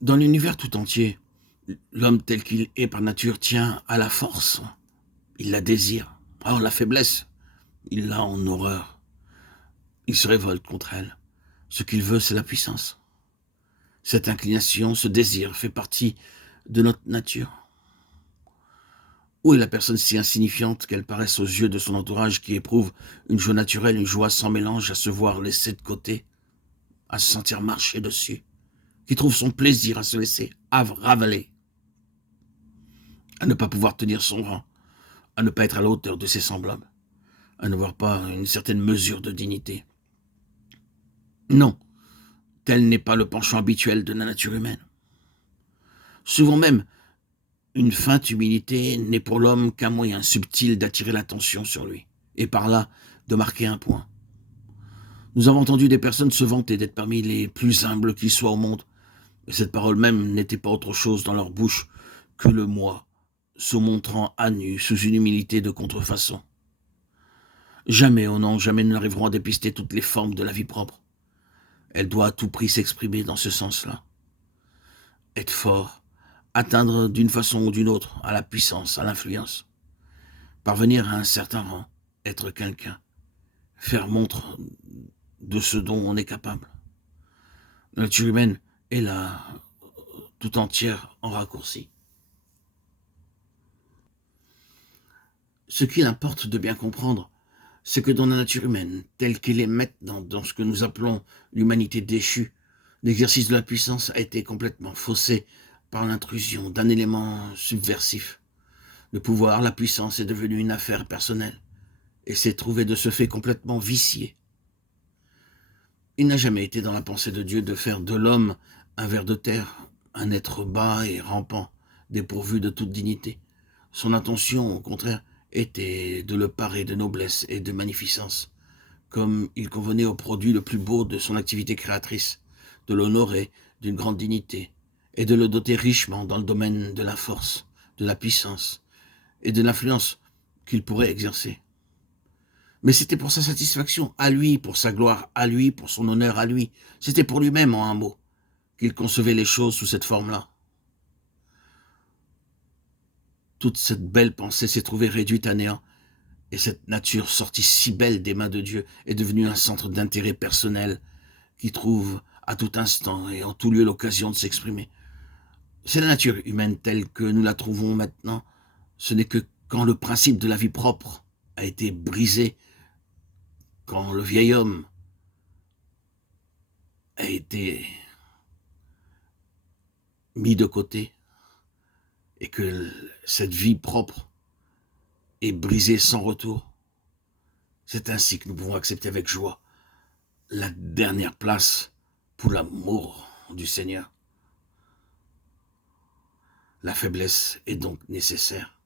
Dans l'univers tout entier, l'homme tel qu'il est par nature tient à la force. Il la désire. Or, la faiblesse, il l'a en horreur. Il se révolte contre elle. Ce qu'il veut, c'est la puissance. Cette inclination, ce désir fait partie de notre nature. Où est la personne si insignifiante qu'elle paraisse aux yeux de son entourage qui éprouve une joie naturelle, une joie sans mélange à se voir laissée de côté, à se sentir marcher dessus, qui trouve son plaisir à se laisser ravaler, à ne pas pouvoir tenir son rang, à ne pas être à la hauteur de ses semblables, à n'avoir pas une certaine mesure de dignité. Non, tel n'est pas le penchant habituel de la nature humaine. Souvent même, une feinte humilité n'est pour l'homme qu'un moyen subtil d'attirer l'attention sur lui, et par là, de marquer un point. Nous avons entendu des personnes se vanter d'être parmi les plus humbles qui soient au monde, et cette parole même n'était pas autre chose dans leur bouche que le moi, se montrant à nu sous une humilité de contrefaçon. Jamais, oh non, jamais nous n'arriverons à dépister toutes les formes de la vie propre. Elle doit à tout prix s'exprimer dans ce sens-là. Être fort, atteindre d'une façon ou d'une autre à la puissance, à l'influence, parvenir à un certain rang, être quelqu'un, faire montre de ce dont on est capable. La nature humaine est là, tout entière en raccourci. Ce qu'il importe de bien comprendre, c'est que dans la nature humaine, telle qu'elle est maintenant, dans ce que nous appelons l'humanité déchue, l'exercice de la puissance a été complètement faussé par l'intrusion d'un élément subversif. Le pouvoir, la puissance est devenue une affaire personnelle et s'est trouvé de ce fait complètement vicié. Il n'a jamais été dans la pensée de Dieu de faire de l'homme un ver de terre, un être bas et rampant, dépourvu de toute dignité. Son intention, au contraire, était de le parer de noblesse et de magnificence, comme il convenait au produit le plus beau de son activité créatrice, de l'honorer d'une grande dignité, et de le doter richement dans le domaine de la force, de la puissance et de l'influence qu'il pourrait exercer. Mais c'était pour sa satisfaction à lui, pour sa gloire à lui, pour son honneur à lui. C'était pour lui-même, en un mot, qu'il concevait les choses sous cette forme-là. Toute cette belle pensée s'est trouvée réduite à néant, et cette nature sortie si belle des mains de Dieu est devenue un centre d'intérêt personnel qui trouve à tout instant et en tout lieu l'occasion de s'exprimer. C'est la nature humaine telle que nous la trouvons maintenant. Ce n'est que quand le principe de la vie propre a été brisé, quand le vieil homme a été mis de côté et que cette vie propre est brisée sans retour, c'est ainsi que nous pouvons accepter avec joie la dernière place pour l'amour du Seigneur. La faiblesse est donc nécessaire.